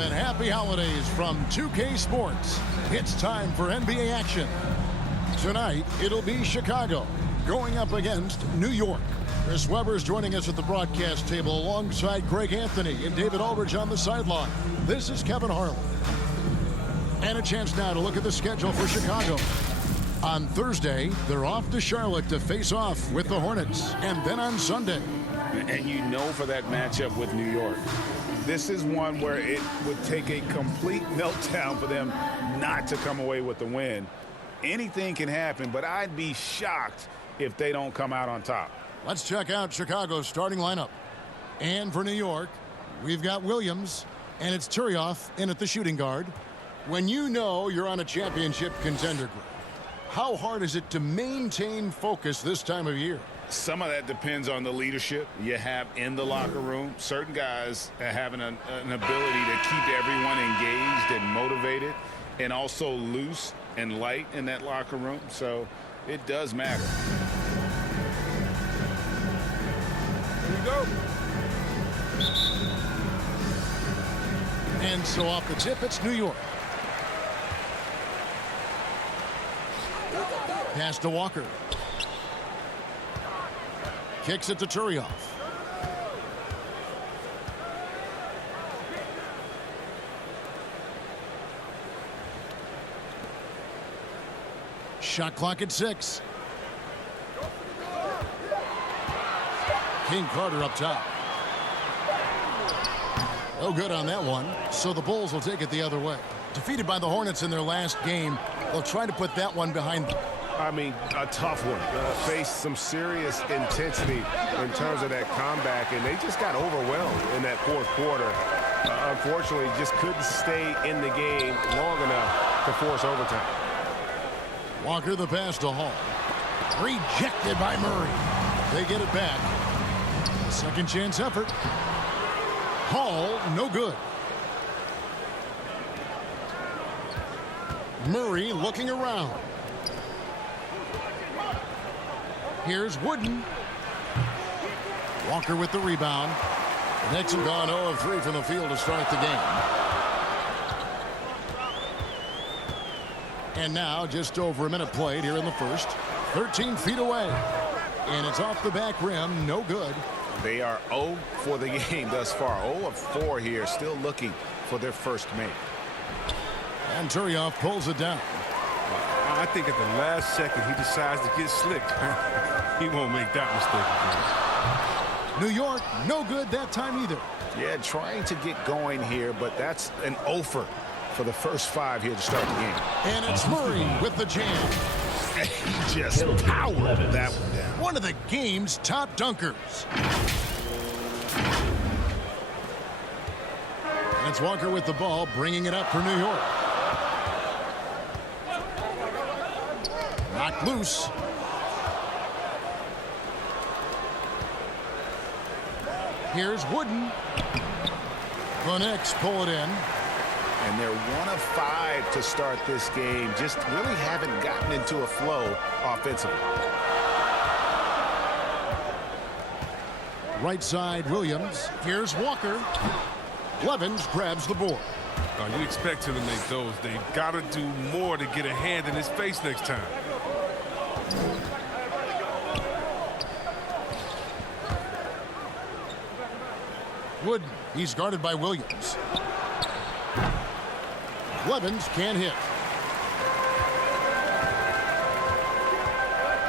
and happy holidays from 2K Sports. It's time for NBA action. Tonight, it'll be Chicago going up against New York. Chris Webber's joining us at the broadcast table alongside Greg Anthony and David Aldridge on the sideline. This is Kevin Harlan. And a chance now to look at the schedule for Chicago. On Thursday, they're off to Charlotte to face off with the Hornets. And then on Sunday. And you know for that matchup with New York, this is one where it would take a complete meltdown for them not to come away with the win. Anything can happen, but I'd be shocked if they don't come out on top. Let's check out Chicago's starting lineup. And for New York, we've got Williams, and it's Turioff in at the shooting guard. When you know you're on a championship contender group, how hard is it to maintain focus this time of year? Some of that depends on the leadership you have in the locker room. Certain guys having an ability to keep everyone engaged and motivated and also loose and light in that locker room. So it does matter. Here we go. And so off the tip, it's New York. Pass to Walker. Kicks it to Turioff. Shot clock at 6. King Carter up top. No good on that one. So the Bulls will take it the other way. Defeated by the Hornets in their last game, they'll try to put that one behind them. I mean, a tough one. Faced some serious intensity in terms of that comeback, and they just got overwhelmed in that fourth quarter. Unfortunately, just couldn't stay in the game long enough to force overtime. Walker the pass to Hall. Rejected by Murray. They get it back. A second chance effort. Hall, no good. Murray looking around. Here's Wooden. Walker with the rebound. The Knicks have gone 0 of 3 from the field to start the game. And now just over a minute played here in the first. 13 feet away. And it's off the back rim. No good. They are 0 for the game thus far. 0 of 4 here, still looking for their first make. And Turioff pulls it down. I think at the last second he decides to get slick. He won't make that mistake again. New York, no good that time either. Yeah, trying to get going here, but that's an offer for the first 5 here to start the game. And it's Murray with the jam. He just powered that one down. One of the game's top dunkers. And it's Walker with the ball, bringing it up for New York. Knocked loose. Here's Wooden. The Knicks pull it in. And they're 1 of 5 to start this game. Just really haven't gotten into a flow offensively. Right side, Williams. Here's Walker. Blevins grabs the board. You expect him to make those. They got to do more to get a hand in his face next time. Wood, he's guarded by Williams. Blevins can't hit.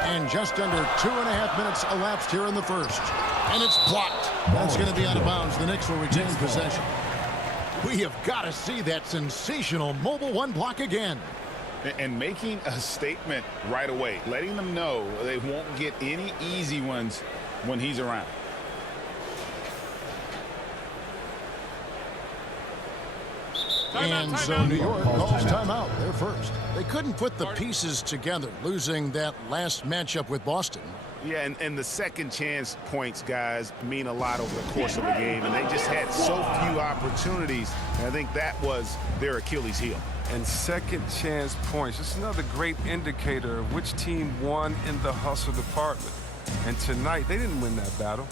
And just under 2.5 minutes elapsed here in the first. And it's blocked. That's going to be out of bounds. The Knicks will retain possession. We have got to see that sensational mobile one block again. And making a statement right away, letting them know they won't get any easy ones when he's around. And so New York calls timeout. They're first. They couldn't put the pieces together, losing that last matchup with Boston. Yeah, and the second chance points, guys, mean a lot over the course of the game. And they just had so few opportunities. And I think that was their Achilles heel. And second chance points. Just another great indicator of which team won in the hustle department. And tonight, they didn't win that battle.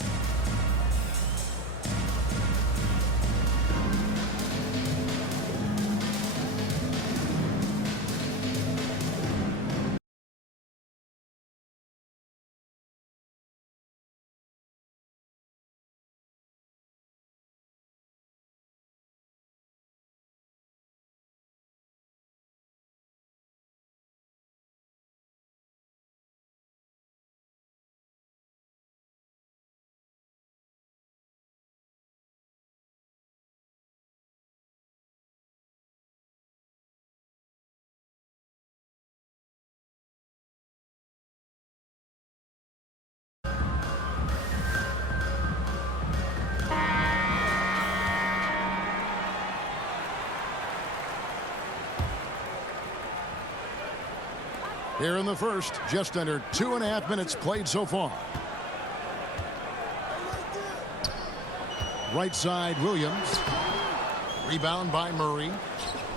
Here in the first, just under 2.5 minutes played so far. Right side, Williams. Rebound by Murray.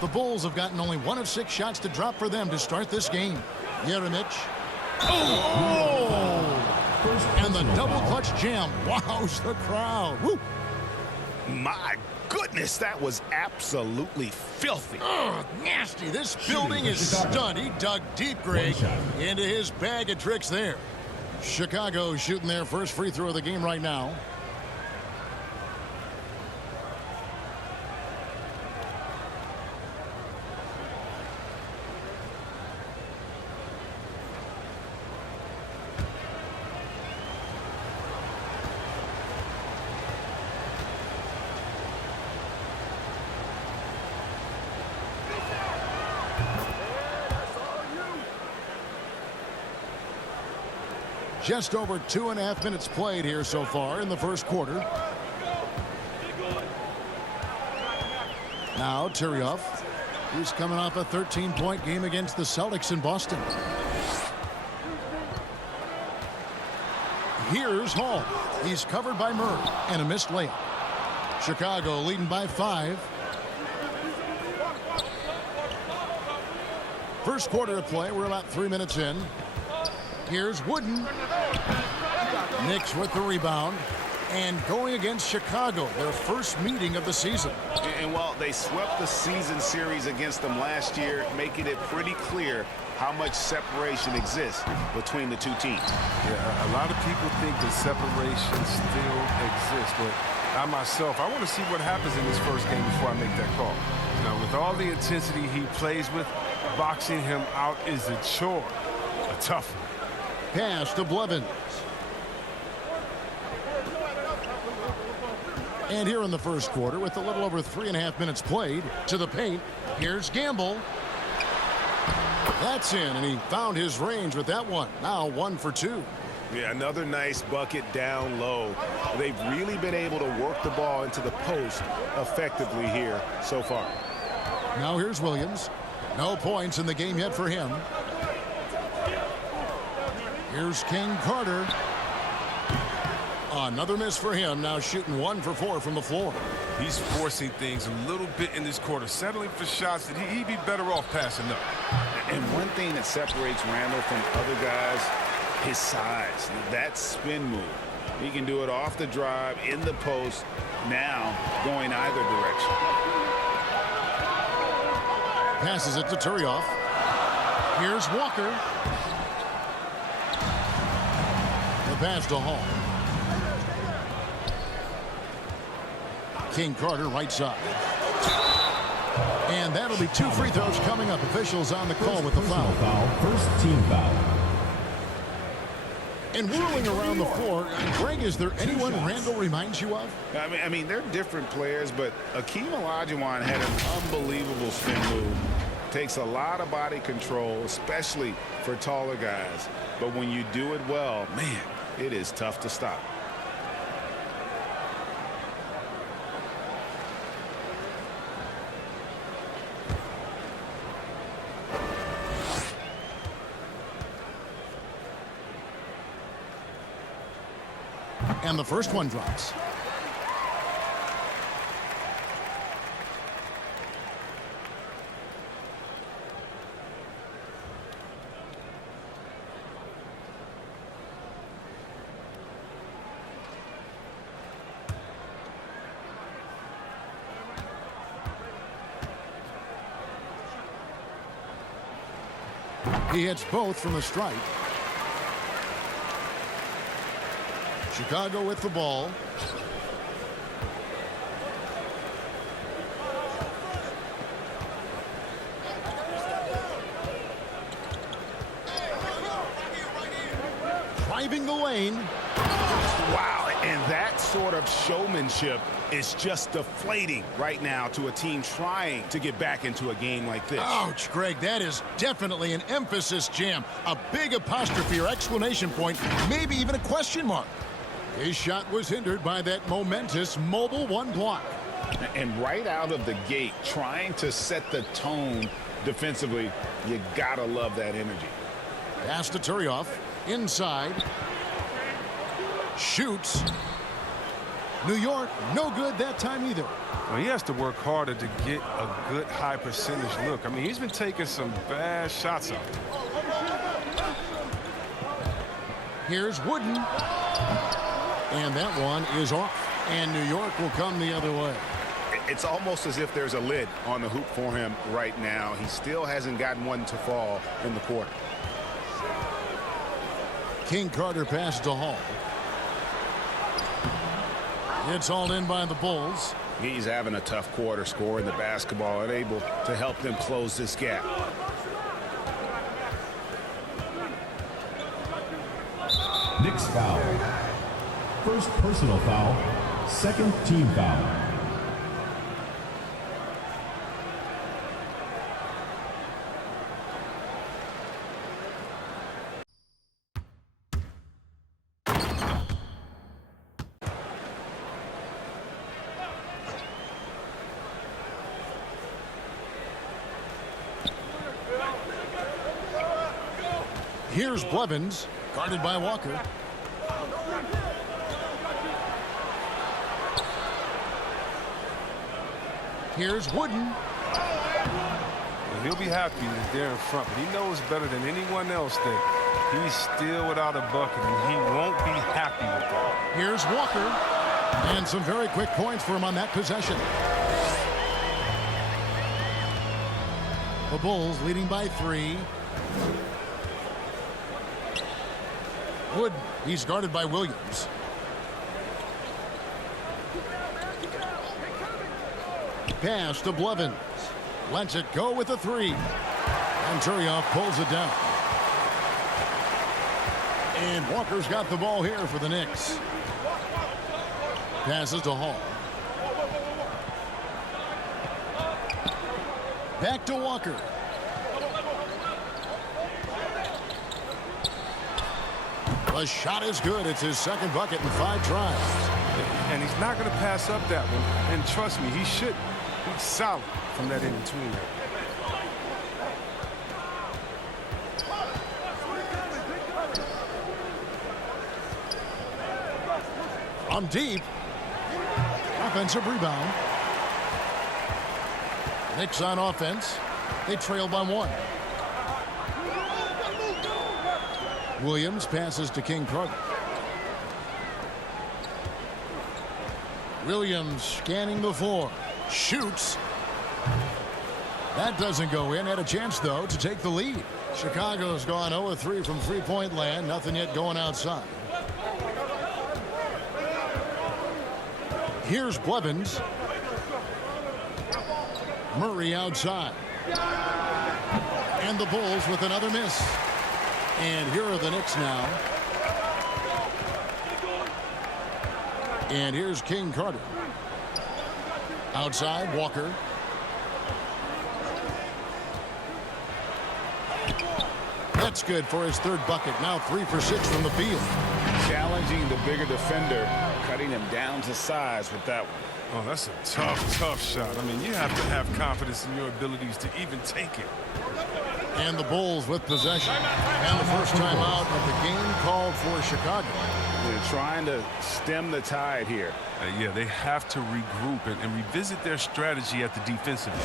The Bulls have gotten only 1 of 6 shots to drop for them to start this game. Jeremic. Oh! And the double clutch jam wows the crowd. Woo! My goodness, that was absolutely filthy. Oh, nasty. This building is stunned. He dug deep, Greg, into his bag of tricks there. Chicago shooting their first free throw of the game right now. Just over 2.5 minutes played here so far in the first quarter. Now Tyrioff, who's coming off a 13-point game against the Celtics in Boston. Here's Hall. He's covered by Murray and a missed layup. Chicago leading by 5. First quarter of play. We're about 3 minutes in. Here's Wooden. Knicks with the rebound. And going against Chicago, their first meeting of the season. And while they swept the season series against them last year, making it pretty clear how much separation exists between the two teams. Yeah, a lot of people think that separation still exists, but I myself, I want to see what happens in this first game before I make that call. Now, with all the intensity he plays with, boxing him out is a chore, a tough one. Pass to Blevins. And here in the first quarter, with a little over 3.5 minutes played, to the paint, here's Gamble. That's in, and he found his range with that one. Now 1 for 2. Yeah, another nice bucket down low. They've really been able to work the ball into the post effectively here so far. Now here's Williams. No points in the game yet for him. Here's King Carter. Another miss for him. Now shooting 1 for 4 from the floor. He's forcing things a little bit in this quarter, settling for shots that he'd be better off passing up. And one thing that separates Randle from other guys, his size. That spin move. He can do it off the drive, in the post, now going either direction. Passes it to Tyrioff. Here's Walker. The pass to Hall. King Carter right side. And that'll be 2 free throws coming up. Officials on the call with the foul. First team foul. And whirling around the floor, Greg, is there anyone Randle reminds you of? I mean, they're different players, but Akeem Olajuwon had an unbelievable spin move. Takes a lot of body control, especially for taller guys. But when you do it well, man, it is tough to stop. And the first one drops. He hits both from the stripe. Chicago with the ball. Driving the lane. Wow, and that sort of showmanship is just deflating right now to a team trying to get back into a game like this. Ouch, Greg, that is definitely an emphasis jam. A big apostrophe or exclamation point, maybe even a question mark. His shot was hindered by that momentous mobile 1 block. And right out of the gate, trying to set the tone defensively, you gotta love that energy. Pass to Turioff. Inside. Shoots. New York, no good that time either. Well, he has to work harder to get a good high percentage look. I mean, he's been taking some bad shots out there. Here's Wooden. And that one is off. And New York will come the other way. It's almost as if there's a lid on the hoop for him right now. He still hasn't gotten one to fall in the quarter. King Carter passes to Hall. It's hauled in by the Bulls. He's having a tough quarter scoring the basketball and able to help them close this gap. Knicks foul. First personal foul. Second team foul. Here's Blevins, guarded by Walker. Here's Wooden. Well, he'll be happy that they're in front, but he knows better than anyone else that he's still without a bucket, and he won't be happy with that. Here's Walker. And some very quick points for him on that possession. The Bulls leading by 3. Wood, he's guarded by Williams. Pass to Blevins. Lets it go with a 3. And Turioff pulls it down. And Walker's got the ball here for the Knicks. Passes to Hall. Back to Walker. The shot is good. It's his second bucket in 5 tries. And he's not going to pass up that one. And trust me, he should. He's solid from that in-between there. From deep. Offensive rebound. Knicks on offense. They trail by 1. Williams passes to King Carter. Williams scanning the floor. Shoots. That doesn't go in. Had a chance, though, to take the lead. Chicago's gone 0-3 from three-point land. Nothing yet going outside. Here's Blevins. Murray outside. And the Bulls with another miss. And here are the Knicks now. And here's King Carter. Outside, Walker. That's good for his 3rd bucket. Now 3 for 6 from the field. Challenging the bigger defender, cutting him down to size with that one. Oh, that's a tough shot. I mean, you have to have confidence in your abilities to even take it. And the Bulls with possession. And the first time out of the game called for Chicago. They're trying to stem the tide here. Yeah, they have to regroup and revisit their strategy at the defensive end.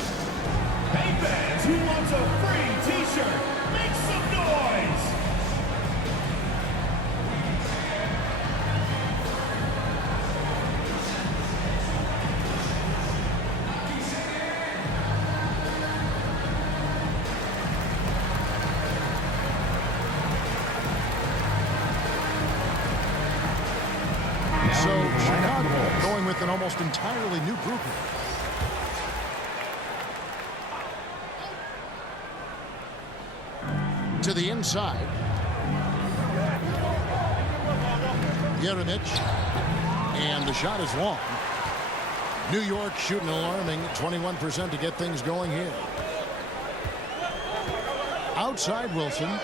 Hey fans, who wants a free t-shirt? Make some noise! So Chicago going with an almost entirely new group. To the inside. Jeremic. And the shot is long. New York shooting alarming 21% to get things going here. Outside Wilson.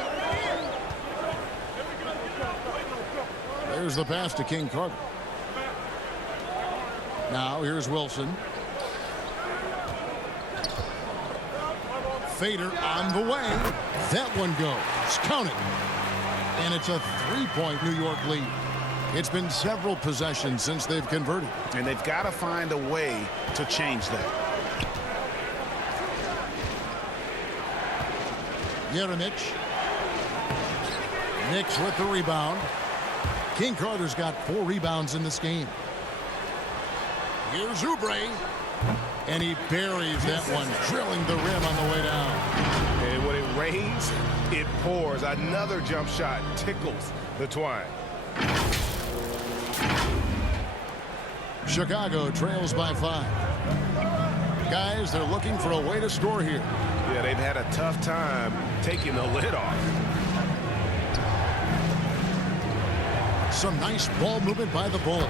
There's the pass to King Carter. Now here's Wilson. Fader on the way. That one goes. Count it. And it's a 3-point New York lead. It's been several possessions since they've converted. And they've got to find a way to change that. Jeremic. Knicks with the rebound. King Carter's got 4 rebounds in this game. Here's Oubre. And he buries that one, drilling the rim on the way down. And when it rains, it pours. Another jump shot tickles the twine. Chicago trails by 5. Guys, they're looking for a way to score here. Yeah, they've had a tough time taking the lid off. Some nice ball movement by the Bulls.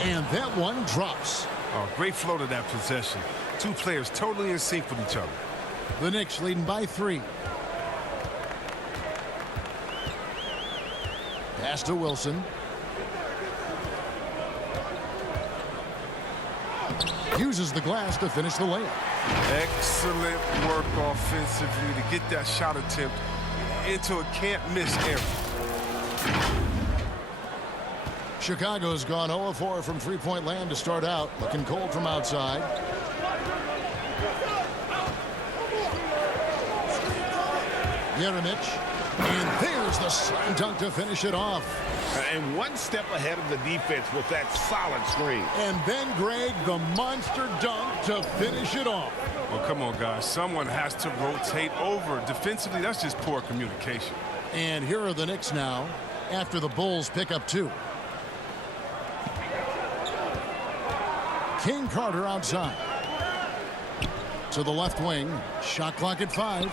And that one drops. Oh, great flow to that possession. Two players totally in sync with each other. The Knicks leading by 3. Pass to Wilson. Uses the glass to finish the layup. Excellent work offensively to get that shot attempt into a can't-miss area. Chicago's gone 0-4 from three-point land to start out. Looking cold from outside. Jeremic. And there's the slam dunk to finish it off. And one step ahead of the defense with that solid screen. And then, Greg, the monster dunk to finish it off. Well, come on, guys. Someone has to rotate over. Defensively, that's just poor communication. And here are the Knicks now after the Bulls pick up 2. King Carter outside. To the left wing. Shot clock at 5.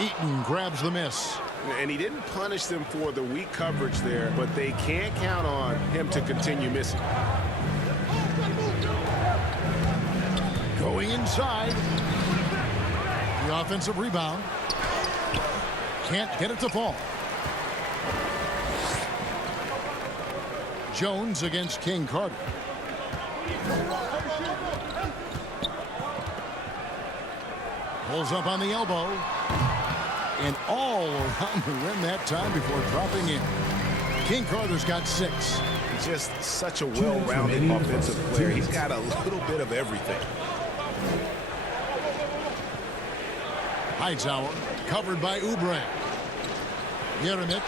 Eaton grabs the miss. And he didn't punish them for the weak coverage there, but they can't count on him to continue missing. Going inside. The offensive rebound. Can't get it to fall. Jones against King Carter. Pulls up on the elbow. And all around the rim that time before dropping in. King Carter's got 6. Just such a well-rounded offensive player. He's got a little bit of everything. Hightower covered by Oubre. Jeremic.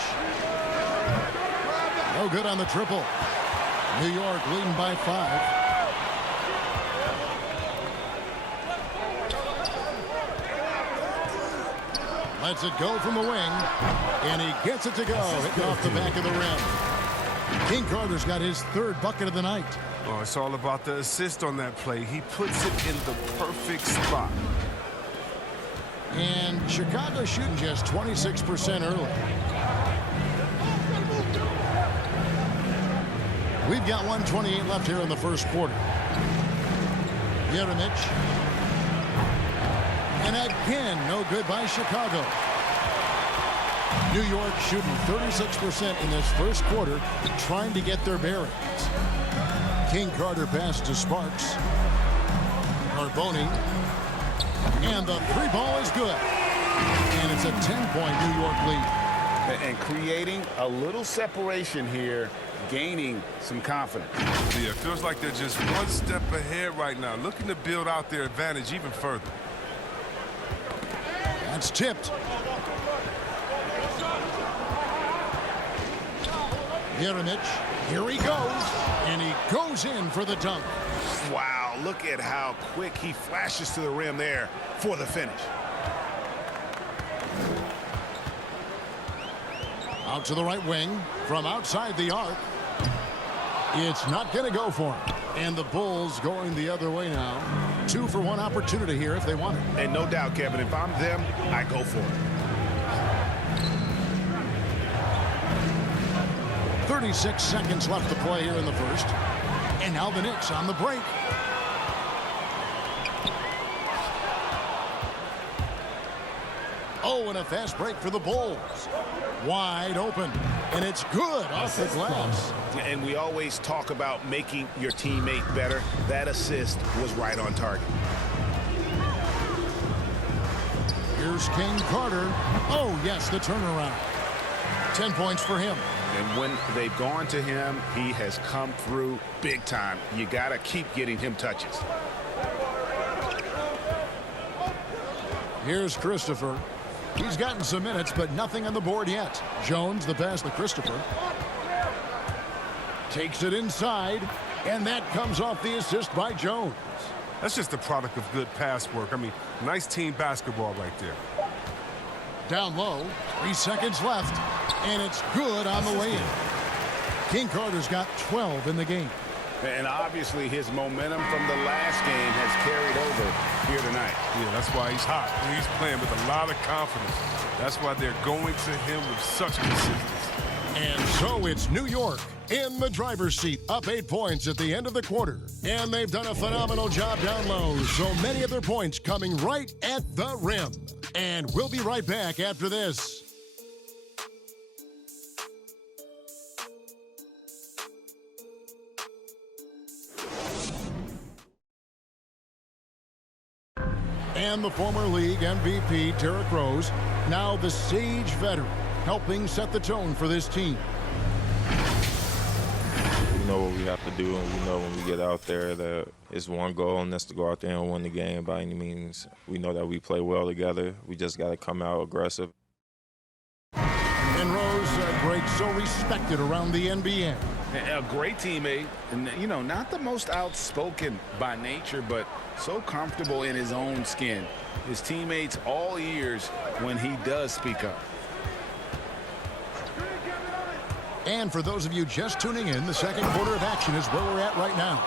No good on the triple. New York leading by 5. Lets it go from the wing, and he gets it to go, hitting off the back of the rim. King Carter's got his 3rd bucket of the night. Oh, it's all about the assist on that play. He puts it in the perfect spot. And Chicago shooting just 26% early. We've got 1:28 left here in the first quarter. Jeremic. And again, no good by Chicago. New York shooting 36% in this first quarter, trying to get their bearings. King Carter pass to Sparks. Carboni. And the 3 ball is good. And it's a 10-point New York lead. And creating a little separation here, gaining some confidence. Yeah, it feels like they're just one step ahead right now, looking to build out their advantage even further. That's tipped. Jeremic, here he goes, and he goes in for the dunk. Wow, look at how quick he flashes to the rim there for the finish. Out to the right wing, from outside the arc. It's not going to go for him. And the Bulls going the other way now. 2-for-1 opportunity here if they want it. And no doubt, Kevin, if I'm them, I go for it. 36 seconds left to play here in the first. And now the Knicks on the break. Oh, and a fast break for the Bulls. Wide open. And it's good off the glass. And we always talk about making your teammate better. That assist was right on target. Here's King Carter. Oh, yes, the turnaround. 10 points for him. And when they've gone to him, he has come through big time. You got to keep getting him touches. Here's Christopher. He's gotten some minutes, but nothing on the board yet. Jones, the pass to Christopher. Takes it inside, and that comes off the assist by Jones. That's just a product of good pass work. I mean, nice team basketball right there. Down low, 3 seconds left, and it's good on the way in. King Carter's got 12 in the game. And obviously his momentum from the last game has carried over here tonight. Yeah, that's why he's hot. He's playing with a lot of confidence. That's why they're going to him with such consistency. And so it's New York in the driver's seat, up 8 points at the end of the quarter. And they've done a phenomenal job down low, so many of their points coming right at the rim. And we'll be right back after this. And the former league MVP, Derrick Rose, now the Sage veteran, helping set the tone for this team. We know what we have to do, and we know when we get out there that it's one goal, and that's to go out there and win the game by any means. We know that we play well together. We just got to come out aggressive. And Rose, great, so respected around the NBA. A great teammate, and you know, not the most outspoken by nature, but so comfortable in his own skin. His teammates all ears when he does speak up. And for those of you just tuning in, the second quarter of action is where we're at right now.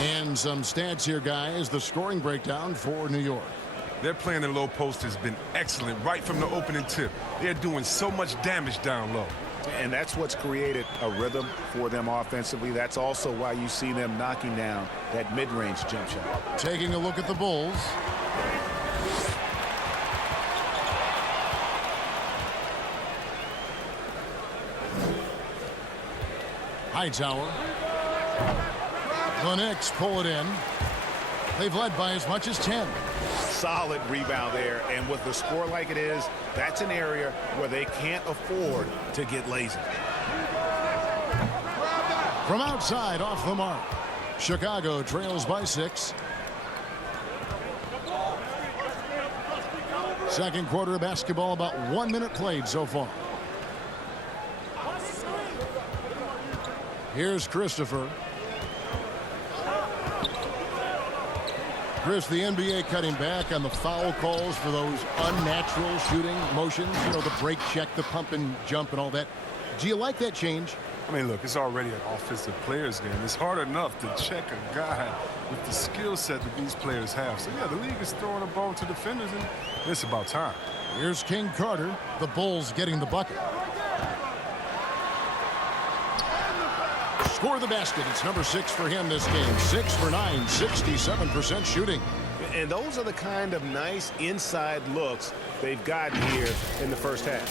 And some stats here, guys. The scoring breakdown for New York. Their playing in low post has been excellent right from the opening tip. They're doing so much damage down low. And that's what's created a rhythm for them offensively. That's also why you see them knocking down that mid-range jump shot. Taking a look at the Bulls. Hightower. The Knicks pull it in. They've led by as much as 10. Solid rebound there, and with the score like it is, that's an area where they can't afford to get lazy. From outside, off the mark. Chicago trails by 6. Second quarter of basketball, about 1 minute played so far. Here's Christopher. Chris, the NBA cutting back on the foul calls for those unnatural shooting motions. You know, the break check, the pump and jump and all that. Do you like that change? I mean, look, it's already an offensive player's game. It's hard enough to check a guy with the skill set that these players have. So, yeah, the league is throwing a ball to defenders, and it's about time. Here's King Carter. The Bulls getting the bucket. Score the basket. It's number 6 for him this game. 6 for 9, 67% shooting. And those are the kind of nice inside looks they've gotten here in the first half.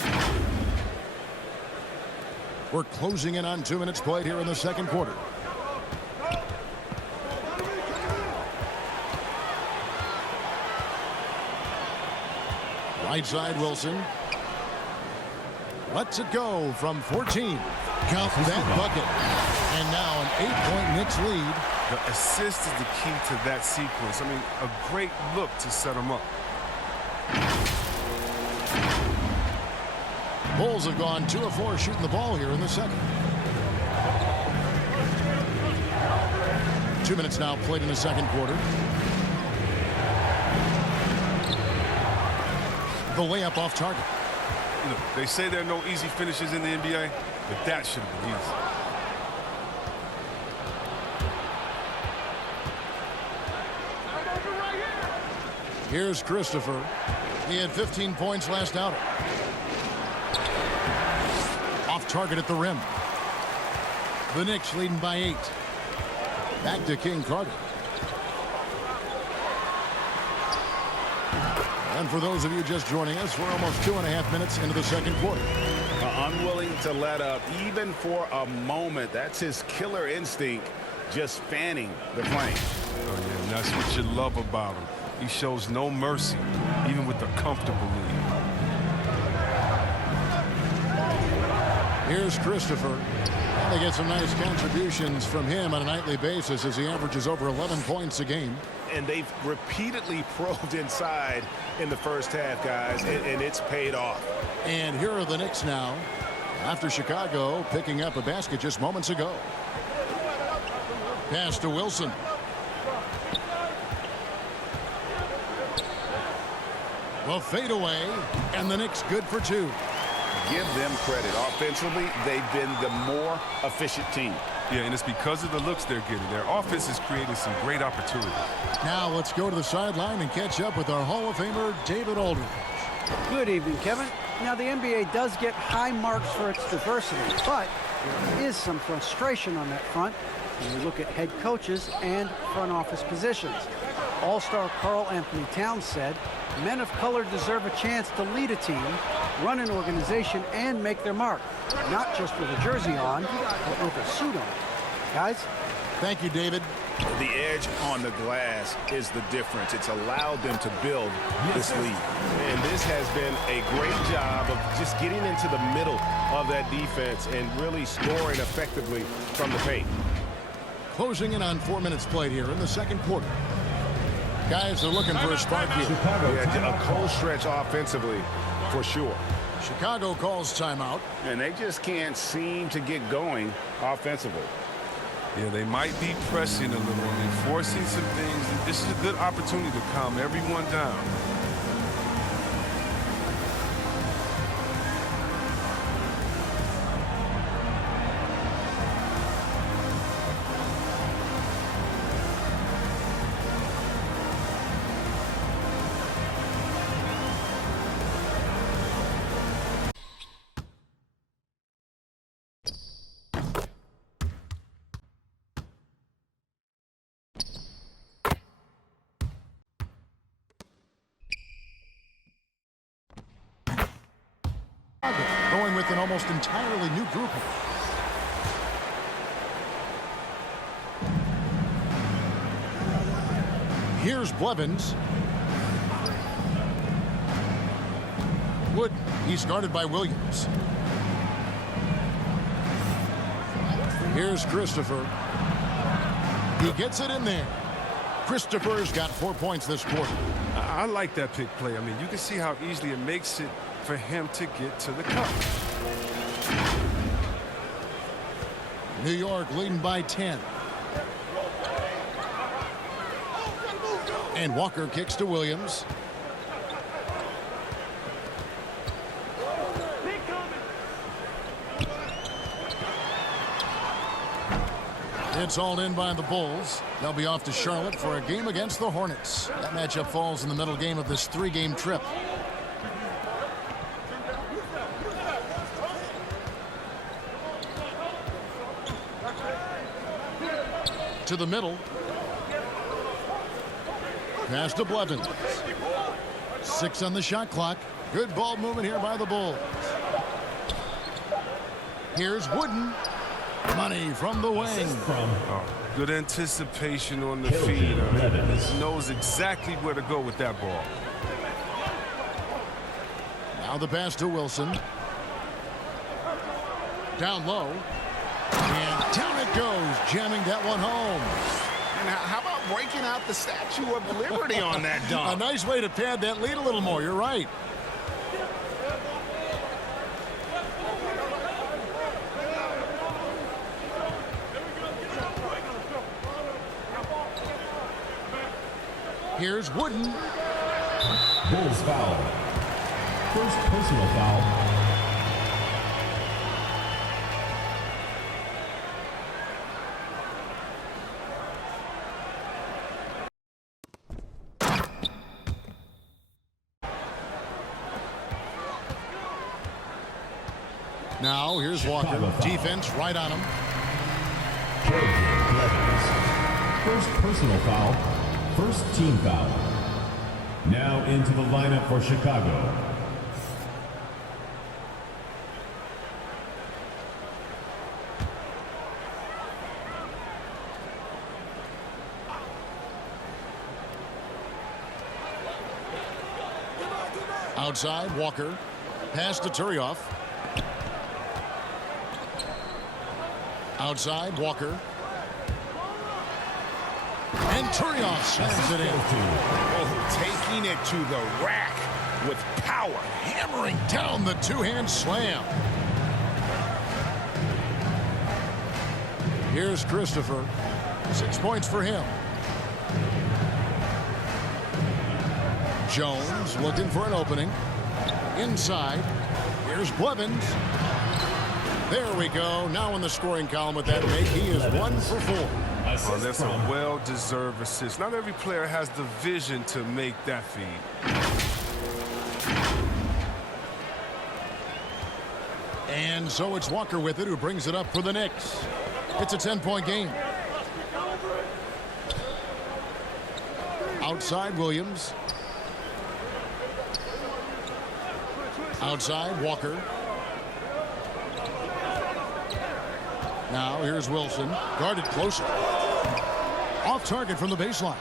We're closing in on 2 minutes played here in the second quarter. Right side, Wilson. Lets it go from 14. Count that bucket. And now an 8-point Knicks lead. The assist is the key to that sequence. I mean, a great look to set them up. Bulls have gone 2 of 4 shooting the ball here in the second. 2 minutes now played in the second quarter. The layup off target. You know, they say there are no easy finishes in the NBA, but that should have been easy. Here's Christopher. He had 15 points last outing. Off target at the rim. The Knicks leading by 8. Back to King Carter. And for those of you just joining us, we're almost 2.5 minutes into the second quarter. Unwilling to let up even for a moment. That's his killer instinct, just fanning the flame. Oh, yeah, and that's what you love about him. He shows no mercy, even with a comfortable lead. Here's Christopher. And they get some nice contributions from him on a nightly basis as he averages over 11 points a game. And they've repeatedly probed inside in the first half, guys, and it's paid off. And here are the Knicks now, after Chicago picking up a basket just moments ago. Pass to Wilson. The fadeaway, and the Knicks good for two. Give them credit. Offensively, they've been the more efficient team. Yeah, and it's because of the looks they're getting. Their offense has created some great opportunities. Now let's go to the sideline and catch up with our Hall of Famer, David Aldridge. Good evening, Kevin. Now, the NBA does get high marks for its diversity, but there is some frustration on that front when you look at head coaches and front office positions. All-star Karl Anthony Towns said, men of color deserve a chance to lead a team, run an organization, and make their mark. Not just with a jersey on, but with a suit on. Guys? Thank you, David. The edge on the glass is the difference. It's allowed them to build this lead. And this has been a great job of just getting into the middle of that defense and really scoring effectively from the paint. Closing in on 4 minutes played here in the second quarter. Guys are looking for a spark here. Yeah, a cold stretch offensively for sure. Chicago calls timeout. And they just can't seem to get going offensively. Yeah, they might be pressing a little and forcing some things. This is a good opportunity to calm everyone down. Going with an almost entirely new group. Here's Blevins. Wood, he's guarded by Williams. Here's Christopher. He gets it in there. Christopher's got 4 points this quarter. I like that pick play. I mean, you can see how easily it makes it for him to get to the cup. New York leading by 10. And Walker kicks to Williams. It's hauled in by the Bulls. They'll be off to Charlotte for a game against the Hornets. That matchup falls in the middle game of this 3-game trip. To the middle. Pass to Blevins. 6 on the shot clock. Good ball movement here by the Bulls. Here's Wooden. Money from the wing. Good anticipation on the feed. Knows exactly where to go with that ball. Now the pass to Wilson. Down low. And down it goes, jamming that one home. And how about breaking out the Statue of Liberty on that dunk? A nice way to pad that lead a little more. You're right. Here's Wooden. Bulls foul. First personal foul. Now here's Walker. Defense right on him. First personal foul. First team foul. Now into the lineup for Chicago. Outside, Walker. Pass to Turioff. Outside, Walker. And Turioff slams it in. Oh, taking it to the rack with power. Hammering down the two-hand slam. Here's Christopher. 6 points for him. Jones looking for an opening. Inside. Here's Blevins. There we go. Now in the scoring column with that make. He is 1 for 4. Well, that's a well-deserved assist. Not every player has the vision to make that feed. And so it's Walker with it, who brings it up for the Knicks. It's a 10-point game. Outside, Williams. Outside, Walker. Now here's Wilson. Guarded closer. Off target from the baseline.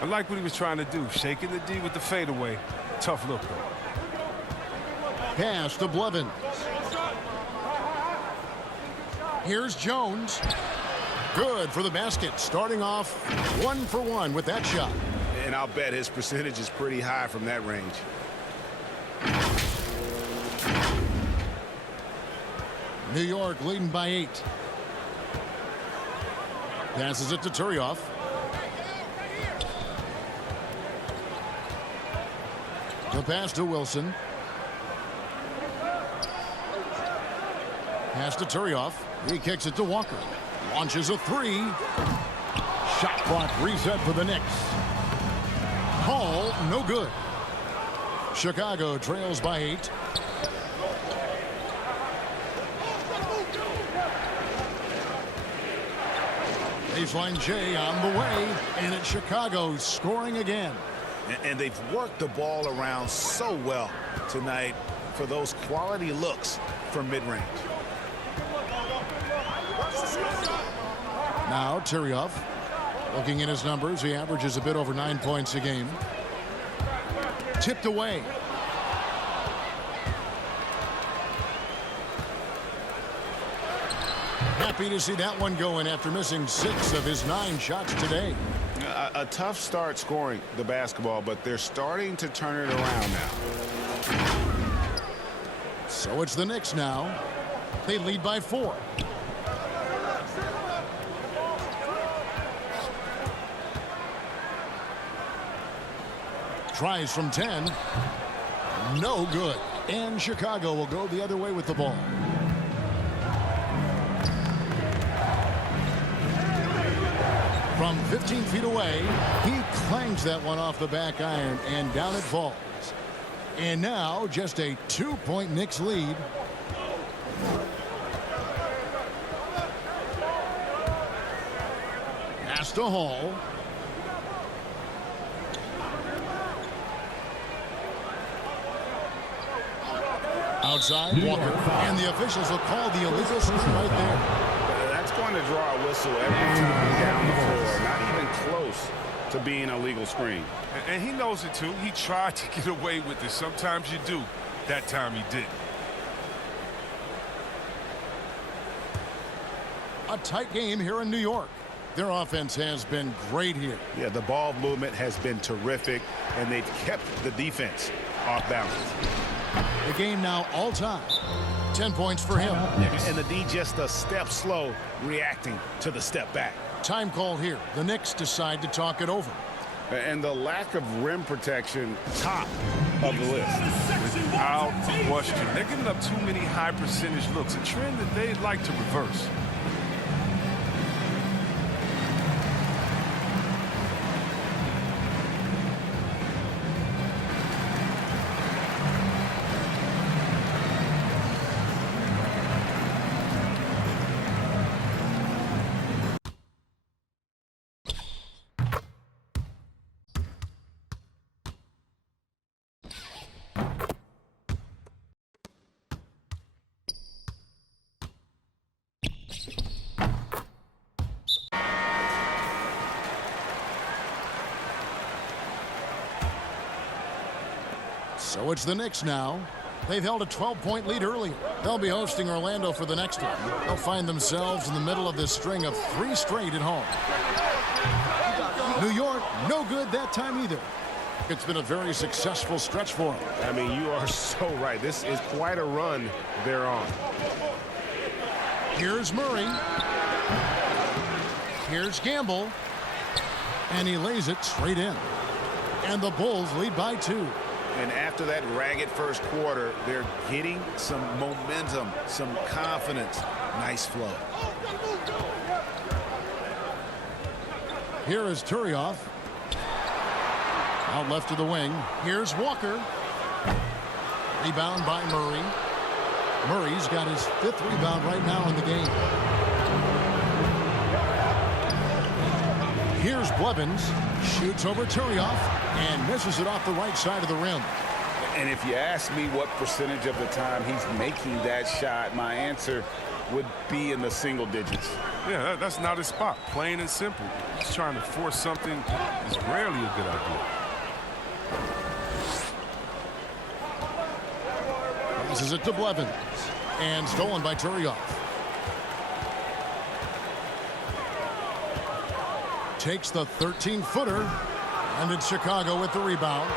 I like what he was trying to do. Shaking the D with the fadeaway. Tough look, though. Pass to Blevins. Here's Jones. Good for the basket. Starting off 1 for 1 with that shot. And I'll bet his percentage is pretty high from that range. New York leading by 8. Passes it to Turioff. The pass to Wilson. Pass to Turioff. He kicks it to Walker. Launches a 3. Shot clock reset for the Knicks. Call no good. Chicago trails by 8. Baseline J on the way, and it's Chicago scoring again. And they've worked the ball around so well tonight for those quality looks from mid-range. Now Turioff, looking at his numbers, he averages a bit over 9 points a game. Tipped away. Happy to see that one going after missing 6 of his 9 shots today. A tough start scoring the basketball, but they're starting to turn it around now. So it's the Knicks now. They lead by 4. Tries from 10. No good. And Chicago will go the other way with the ball. From 15 feet away, he clangs that one off the back iron, and down it falls. And now just a 2-point Knicks lead. Pass to Hall. Outside, Walker. And the officials will call the illegal screen right there. That's going to draw a whistle every time down the floor. Not even close to being a legal screen. And he knows it, too. He tried to get away with it. Sometimes you do. That time he didn't. A tight game here in New York. Their offense has been great here. Yeah, the ball movement has been terrific, and they've kept the defense off balance. The game now all time. 10 points for him. And the D just a step slow, reacting to the step back. Time call here. The Knicks decide to talk it over. And the lack of rim protection, top of the list. Without question. They're giving up too many high percentage looks, a trend that they'd like to reverse. So it's the Knicks now. They've held a 12-point lead earlier. They'll be hosting Orlando for the next one. They'll find themselves in the middle of this string of 3 straight at home. New York, no good that time either. It's been a very successful stretch for them. I mean, you are so right. This is quite a run they're on. Here's Murray. Here's Gamble. And he lays it straight in. And the Bulls lead by 2. And after that ragged first quarter, they're getting some momentum, some confidence. Nice flow. Here is Turioff. Out left to the wing. Here's Walker. Rebound by Murray. Murray's got his 5th rebound right now in the game. Here's Blevins. Shoots over Turioff and misses it off the right side of the rim. And if you ask me what percentage of the time he's making that shot, my answer would be in the single digits. Yeah, that's not his spot. Plain and simple. He's trying to force something is rarely a good idea. Passes it to Blevins. And stolen by Turioff. Takes the 13-footer. And it's Chicago with the rebound.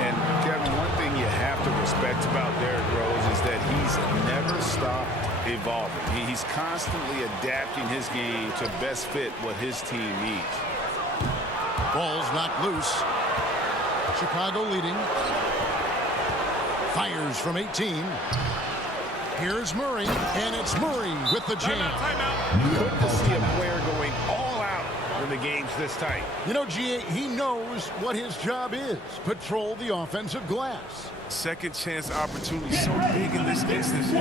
And Kevin, one thing you have to respect about Derrick Rose is that he's never stopped evolving. He's constantly adapting his game to best fit what his team needs. Ball's knocked loose. Chicago leading. Fires from 18. Here's Murray, and it's Murray with the jam. Good to see a player going all out when the game's this tight. You know, G.A., he knows what his job is. Patrol the offensive glass. Second chance opportunity so big in this instance. They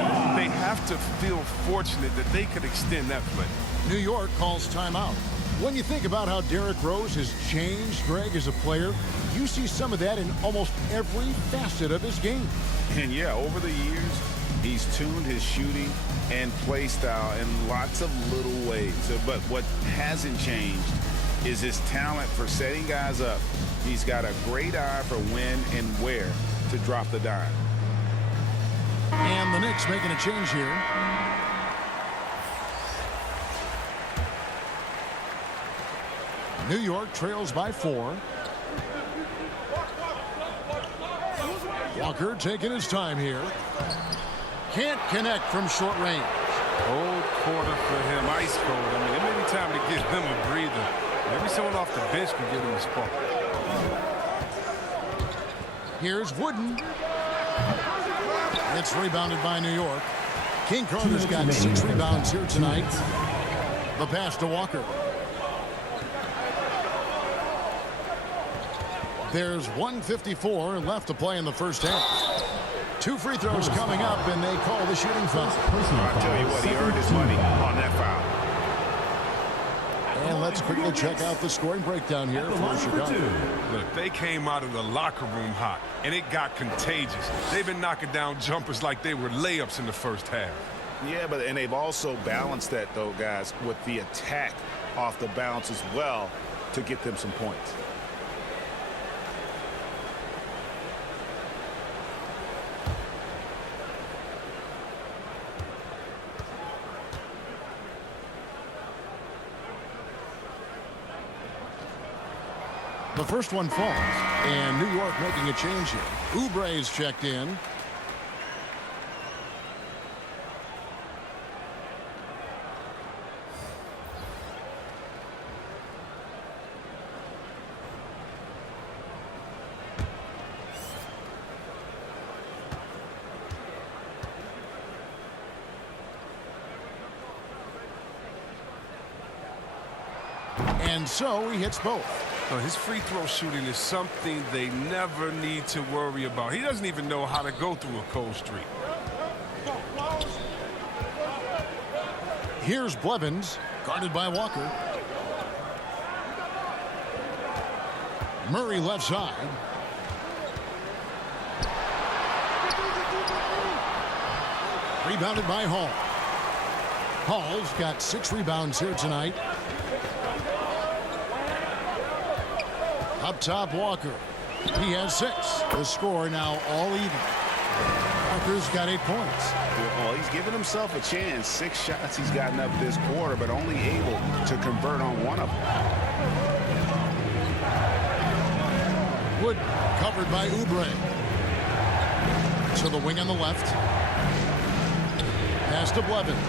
have to feel fortunate that they could extend that play. New York calls timeout. When you think about how Derrick Rose has changed, Greg, as a player, you see some of that in almost every facet of his game. And yeah, over the years, he's tuned his shooting and play style in lots of little ways. But what hasn't changed is his talent for setting guys up. He's got a great eye for when and where to drop the dime. And the Knicks making a change here. New York trails by 4. Walker taking his time here. Can't connect from short range. Old quarter for him, ice cold. I mean, it may be time to give him a breather. Maybe someone off the bench can give him a spark. Here's Wooden. It's rebounded by New York. King Carter's got 6 rebounds here tonight. The pass to Walker. There's 1:54 left to play in the first half. 2 free throws coming up, and they call the shooting foul. I'll tell you what, he earned his money on that foul. And let's quickly check out the scoring breakdown here for Chicago. Look, they came out of the locker room hot, and it got contagious. They've been knocking down jumpers like they were layups in the first half. Yeah, and they've also balanced that, though, guys, with the attack off the bounce as well to get them some points. The first one falls, and New York making a change here. Oubre's checked in. And so he hits both. His free throw shooting is something they never need to worry about. He doesn't even know how to go through a cold streak. Here's Blevins, guarded by Walker. Murray left side. Rebounded by Hall. Hall's got 6 rebounds here tonight. Up top, Walker. He has 6. The score now all even. Walker's got 8 points. Well, he's given himself a chance. 6 shots he's gotten up this quarter, but only able to convert on 1 of them. Wood covered by Oubre. To the wing on the left. Pass to Blevins.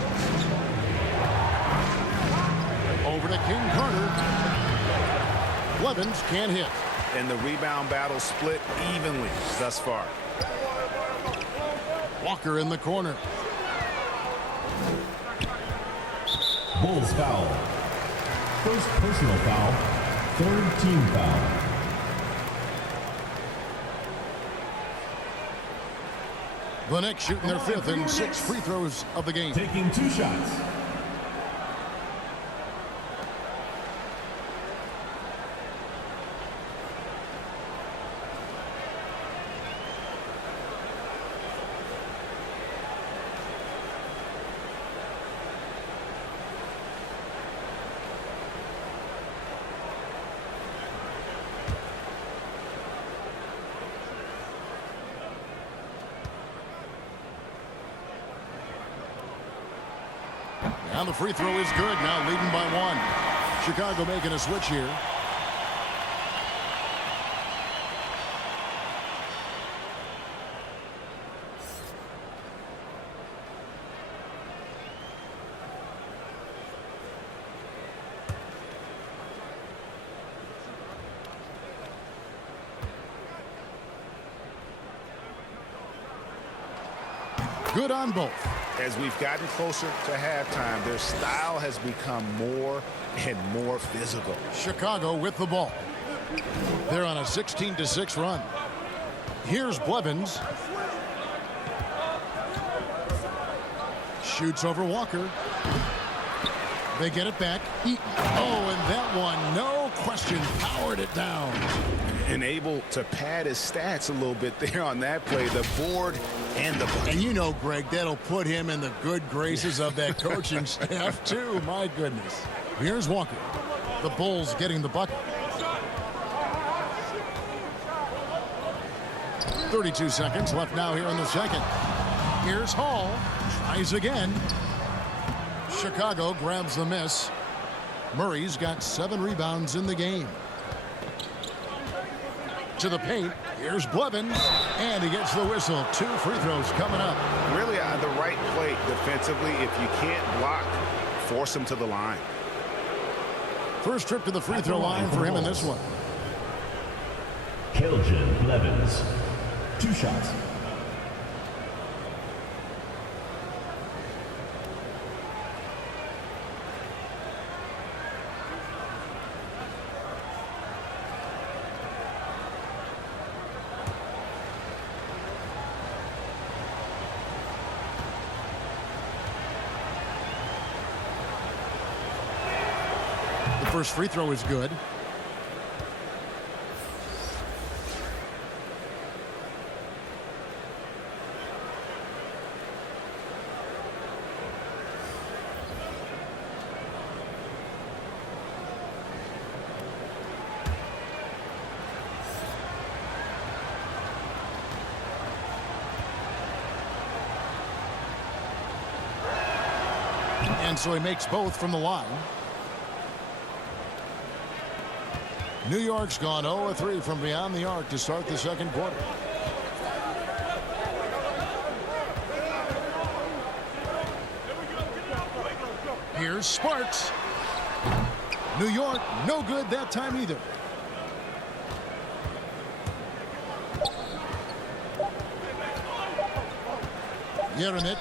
Over to King Carter. Blevins can't hit. And the rebound battle split evenly thus far. Walker in the corner. Bulls foul. First personal foul. Third team foul. The Knicks shooting their 5th and 6th free throws of the game. Taking 2 shots. And the free throw is good. Now leading by 1. Chicago making a switch here. Good on both. As we've gotten closer to halftime, their style has become more and more physical. Chicago with the ball. They're on a 16-6 run. Here's Blevins. Shoots over Walker. They get it back. Eaton. Oh, and that one, no question, powered it down. And able to pad his stats a little bit there on that play. The board and the bucket. And you know, Greg, that'll put him in the good graces of that coaching staff, too. My goodness. Here's Walker. The Bulls getting the bucket. 32 seconds left now here in the second. Here's Hall. Tries again. Chicago grabs the miss. Murray's got 7 rebounds in the game. To the paint. Here's Blevins. And he gets the whistle. 2 free throws coming up. Really on the right plate defensively. If you can't block, force him to the line. First trip to the free throw line for him in this one. Keljin Blevins. 2 shots. The first free throw is good. And so he makes both from the line. New York's gone 0-3 from beyond the arc to start the second quarter. Here's Sparks. New York, no good that time either. Jeremic.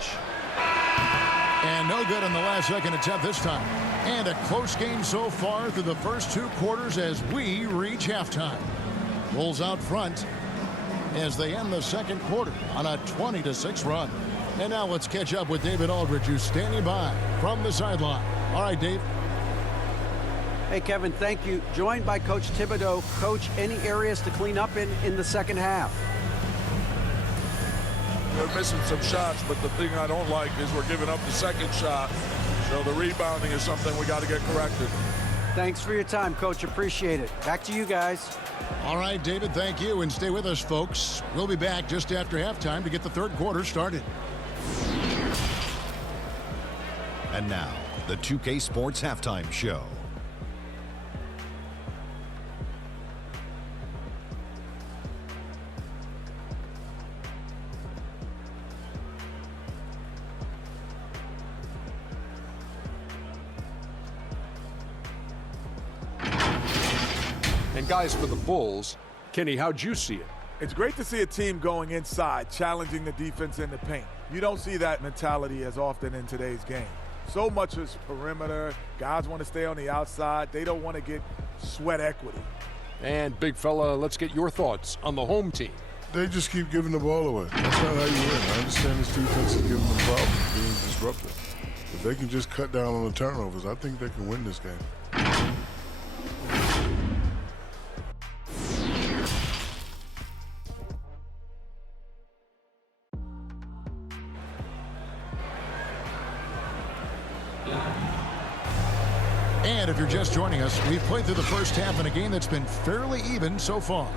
And no good on the last second attempt this time. And a close game so far through the first 2 quarters as we reach halftime. Bulls out front as they end the second quarter on a 20-6 run. And now let's catch up with David Aldridge, who's standing by from the sideline. All right, Dave. Hey, Kevin, thank you. Joined by Coach Thibodeau. Coach, any areas to clean up in the second half? They're missing some shots, but the thing I don't like is we're giving up the second shot. So the rebounding is something we got to get corrected. Thanks for your time, Coach. Appreciate it. Back to you guys. All right, David, thank you, and stay with us, folks. We'll be back just after halftime to get the third quarter started. And now, the 2K Sports Halftime Show. And guys, for the Bulls, Kenny, how'd you see it? It's great to see a team going inside, challenging the defense in the paint. You don't see that mentality as often in today's game. So much is perimeter. Guys want to stay on the outside. They don't want to get sweat equity. And big fella, let's get your thoughts on the home team. They just keep giving the ball away. That's not how you win. I understand this defense is giving them problems, being disruptive. If they can just cut down on the turnovers, I think they can win this game. And if you're just joining us, we've played through the first half in a game that's been fairly even so far.